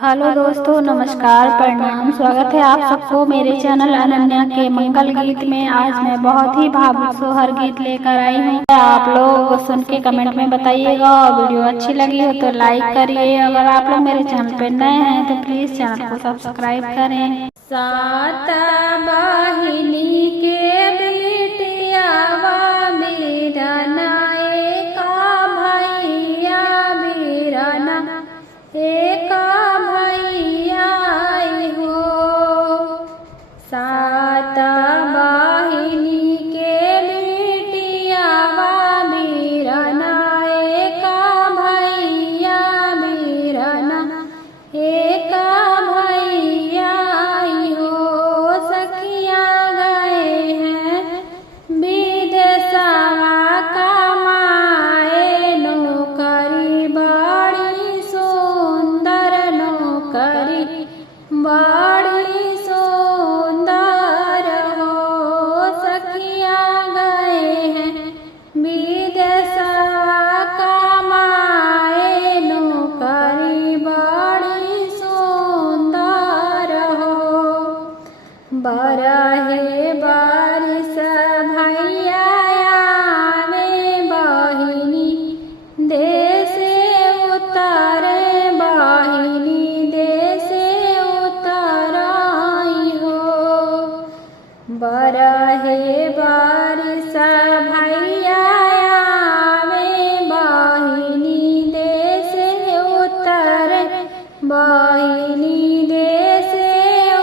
Hello दोस्तों, नमस्कार, प्रणाम। स्वागत है आप सबको मेरे चैनल अनन्या के मंगल गीत में। आज मैं बहुत ही भावुक सोहर गीत लेकर आई हूँ। आप लोग सुन के कमेंट में बताइएगा और वीडियो अच्छी लगी हो तो लाइक करिए। अगर आप लोग मेरे चैनल पे नए हैं तो प्लीज चैनल को सब्सक्राइब करें। सात बहिनी के बिटियावा बीरना, एका भैया बीरना, एका भैया हो। सात बहिनी के बिटियावा बीरना, एका भैया बीरना, एका भैया हो। सखिया गए हैं विदेशवा कमाए, नौकरी बड़ी सुंदर, नौकरी बड़ी सुंदर हो। सखिया गए हैं विदेशवा कमाए, नौकरी बड़ी सुंदर हो। बरहे बारिश भैया आवे, बहिनी देसे उतरे, बहिनी देसे उतराई हो। बरहे बारिश भैया आवे, बहिनी देसे उतरे, बहिनी देसे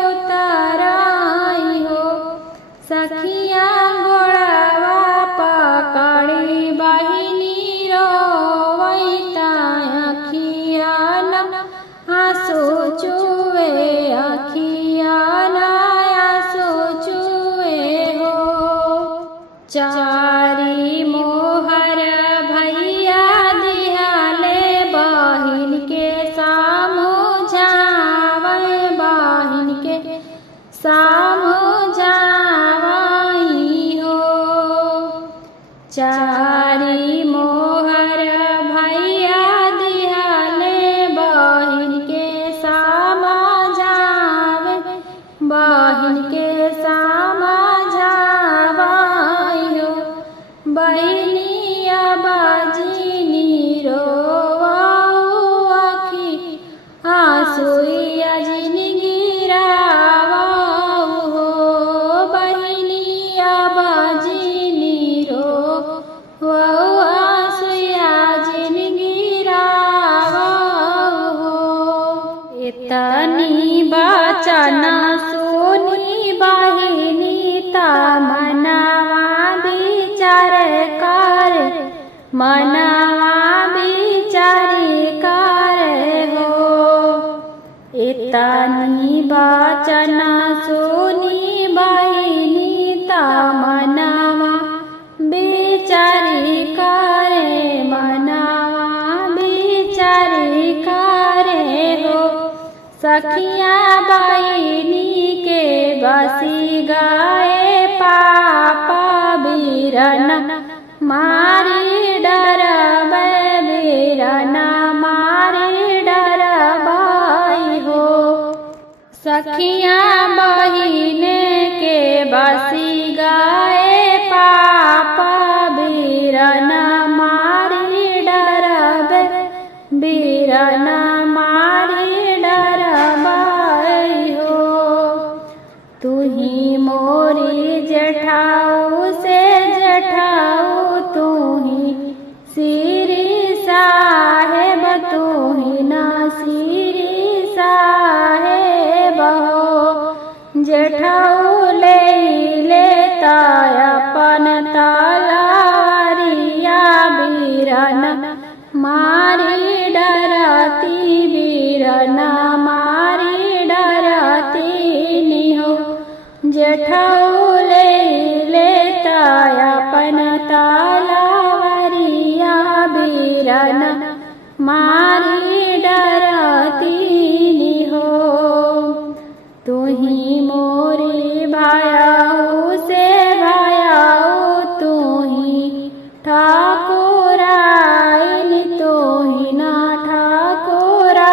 उतराई हो। सखिया गोड़वा पकड़ी, बहिनी रोवैता अखिया न आंसू चुए, अखिया न आंसू चुए हो। चारी मोहर भैया दिहाले, बहिन के समझावे, बहिन के समझावई हो। चारी मोहर भैया दिहाले, बहिन के समझावे, बहिन के समझावई हो। बहिनिया बाजिनी रोवाऊ, आखी आंसुइया जिनगी रावाऊ हो। बहिनिया बाजिनी रोवाऊ, आंसुइया जिनगी रावाऊ हो। इतनी बचना सुनी बहिनी तमन्नावा विचार कर, मनवा विचारी कर हो। इतनी बचना सुनी बहिनी तमन्नावा विचारी करे, मनवा विचारी करे हो। सखिया बहिनी के बसी गए पापा बीरना, मारी डरबै बीरना, मारी डरबै हो। सखिया बहिने के बसी गए पापा बीरना, मारी डरबै बीरना, मारी डरबै हो। तुही मोरी जेठाऊ से जेठाऊ, तुही श्री साहेब, तुही ना श्री साहेब हो। जेठाऊ ले लेता अपन तलवारिया, बीरना मारी डरती, बीरना मारी डरती नी हो। जेठाऊ ले लेता अपन तलवारिया, बीरना मारी डरती नी हो। तुही मोरी भायाऊ से भायाऊ, तुही ठाकुराइन, तुही ना ठाकुराइन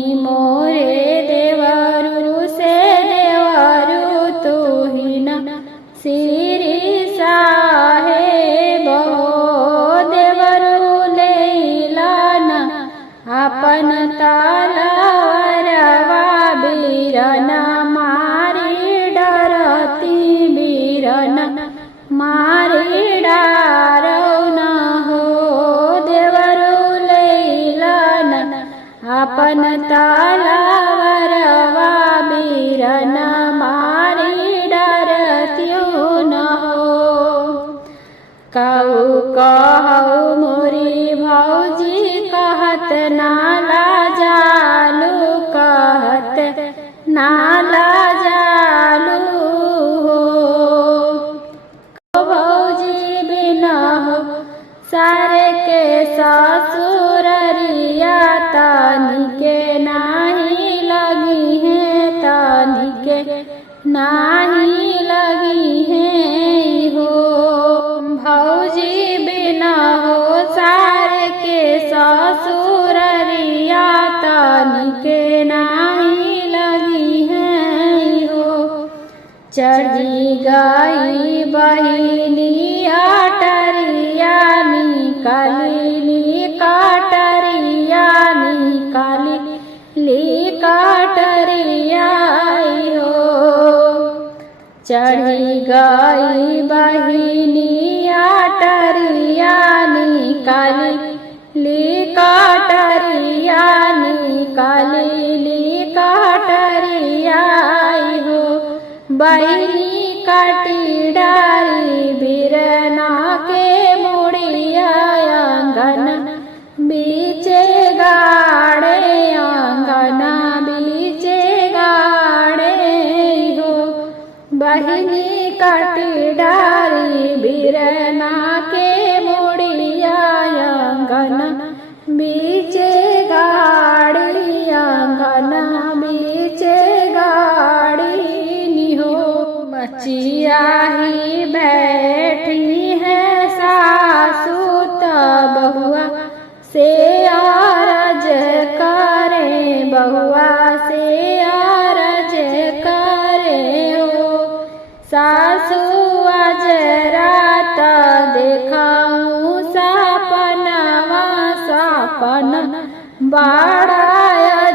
ही मोरे देवरु से देवरु तू ही न श्री साहेब देवरु लेलान अपन तलवारवा बीरन मारी डरती बीरन मारी डारौ न हो देवरु लेलान अपन तलवारवा बीरन मारी डरत्यो न हो। कहु कहु मोरी भौजी कहत नाला जालू कहत नाला जालू हो भौजी बिना हो सारे के ससुररिया तानी के नाही लगी है तानी के नाही लगी है हो भौजी बिना हो सारे के ससुररिया तानी के नाही लगी है हो। चढ़ी गई बहिनी अटरिया निकाली काटरिया निकाली काटरिया हो। चढ़ी गई बहिनी अटरिया निकाली काटरिया निकाली काटरिया हो। बहिनी काटी डारी बिरना के मुड़िया आंगन बीचे गाड़े आंगन बीचे गाड़े हो। बहिनी काटी डारी बिरना के मुड़िया आंगन बीचे गाड़ी आंगन बीचे गाड़ी निहो। बचिया ही बैठी है सासू तब बहुआ से अरज करे बहुआ से अरज करे हो। सासू आज रात देखाऊं सपनवा सपन बाड़ा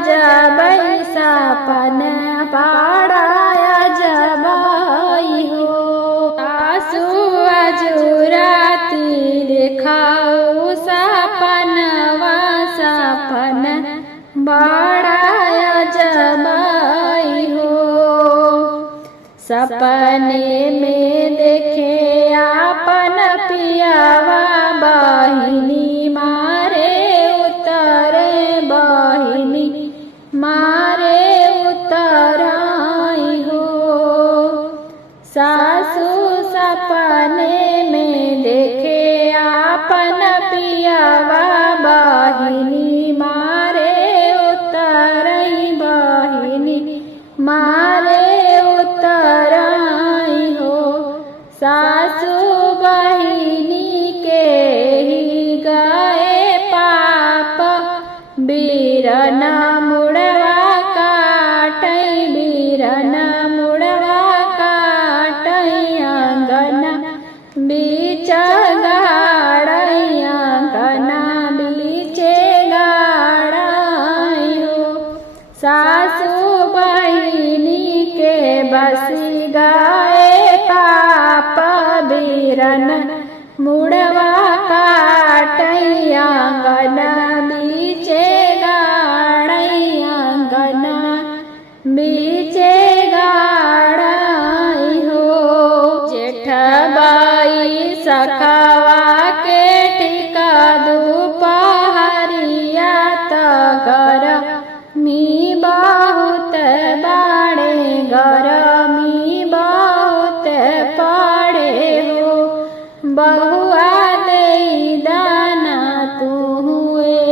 जबै सपन बाड़ा जबै हो। सासू आज राती देखाऊं सपनवा सपन बाड़ा जबै हो। सपने में देखे आपन पियावा बहिनी मारे उतरे बहिनी मारे उतराई हो। सासू सपने में देखे आपन पियावा बहिनी मारे उतरई बहिनी मारे उतराई हो। सासू बहिनी के ही गए पाप बीरन मुड़वा काटई बीरन मुड़वा काटई आंगन बीच गाड़ई आंगन बीचे गाड़ई हो। सासू बहिनी के बसी गए पाप बीरन मुड़वा काटई आंगन बीचे गाड़ई आंगन बीचे गाड़ई हो। जेठ बाई सखवा के टिका दुपहरिया तगर मी बहुत बाड़े गरमी बहुत पड़े हो। बहुआ दे दाना तू हुए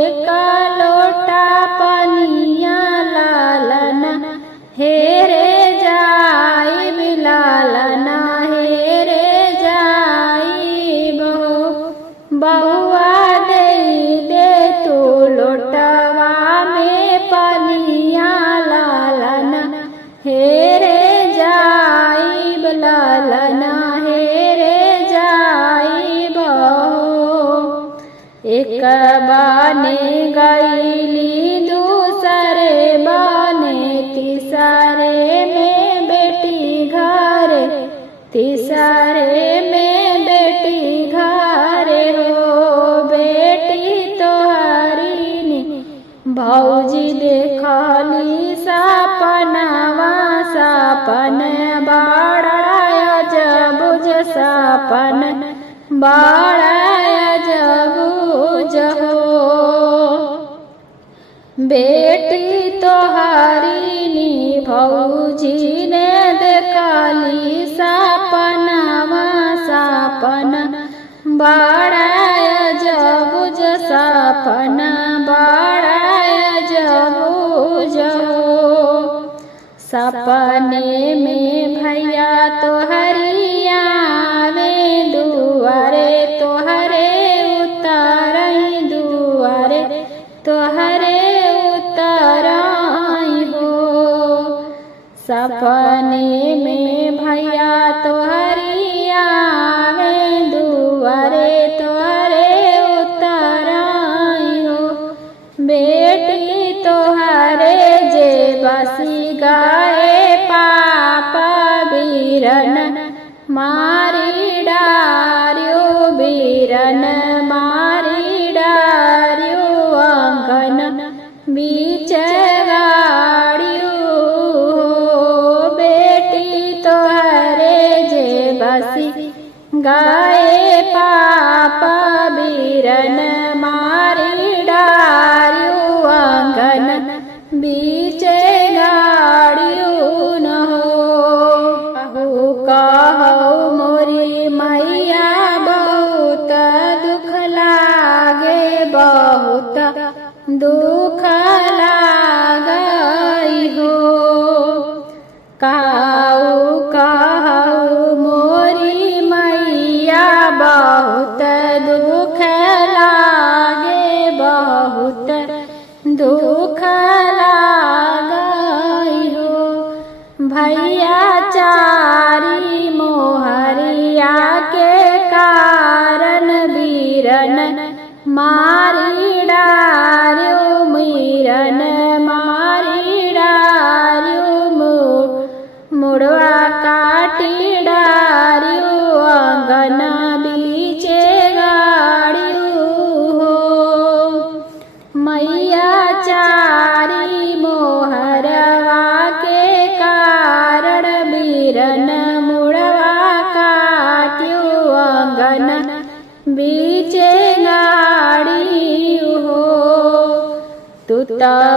भौजी देखली सपनवा सपन बड़ा जबुज सपन बड़ा जबुज हो। बेटी तोहरी भौजी ने देखली सपनवा सपन बड़ा जबुज सपन बड़ा जबुज हो। सपने में भैया तोहरी आवे दुआरे तोहरे उतरई दुआरे तोहरे उतरई हो। सपने में भैया तोहरी आवे दुआरे तोहरे उतरई हो। बेटी तोहरे जे बसी गाए पापा बीरन मारी डार्यो बीरन मारी डार्यो अंगन बीच गाड़ियो। बेटी तोहरे जे बसी गाए पापा बीरन मारी डार्यो अंगन बीच गाड़ियो न हो। कहू मोरी मैया बहुत दुख लागे बहुत दुख लागई हो। कहू मोरी मैया बहुत दुख लागे बहुत दुख लागई हो। भैया चारी मोहरिया के कारण बीरन मारी डार्यो मीरन मारी डार्यो मुड़वा काटी डार्यो अंगन बीचे गाड़ियो हो। मैया चारी मोहरवा के कारण बीरन मुड़वा काट्यो अंगन बीचे गाड़ी हो। तू त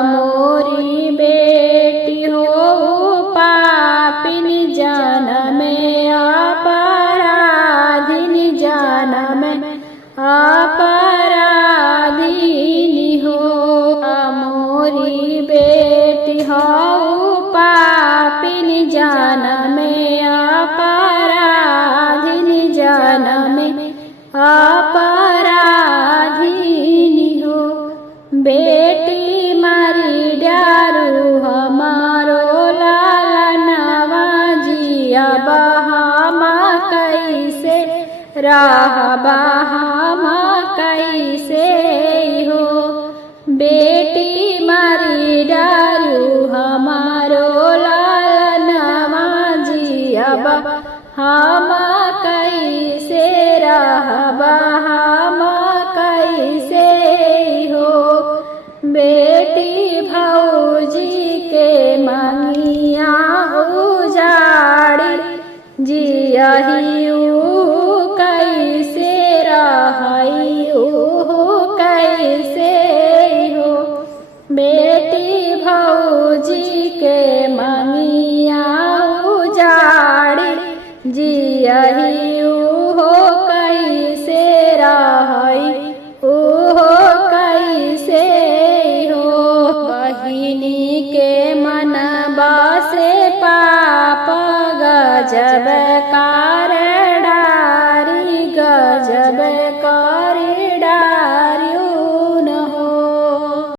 मोरी बेटी हो पापिन जनम अपराधिनी जनम अपराधिनी हो। मोरी बेटी हो पापिन जनम अपराधिनी जनम अपराधिनी हो। बेटी मारी डारू हमारो लालनवा जिया हम कैसे रहबा हम कैसे हो। बेटी मारी डारू हमारो लालनवा जिया हम कैसे रहबा हम कैसे हो। बेटी भौजी के मंगिया उजाड़ी जियही कैसे रहई कैसे हो। बेटी भौजी के मंगिया उजाड़ी जियही